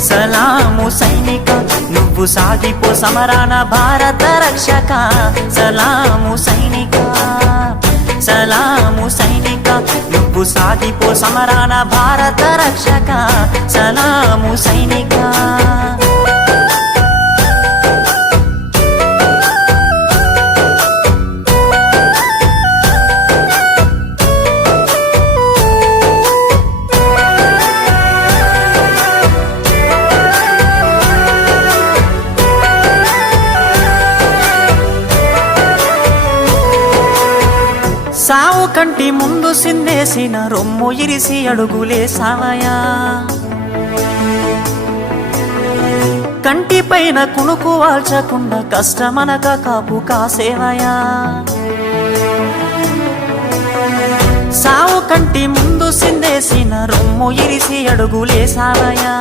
సలాము సైనిక నువ్వు సాగిపో సమరాన భారత రక్షక సలాము సైనిక సలాము సైనిక నువ్వు సాగిపో సమరాన భారత రక్షక సలాము సైనిక సావు కంటి ముందు సిందేసిన రొమ్ము ఇరిసి అడుగులేసావయా కంటి పైన కునుకు వాల్చకుండా కష్టమనక కాపు కాసేవయా సావు కంటి ముందు సిందేసిన రొమ్ము ఇరిసి అడుగులేసావయా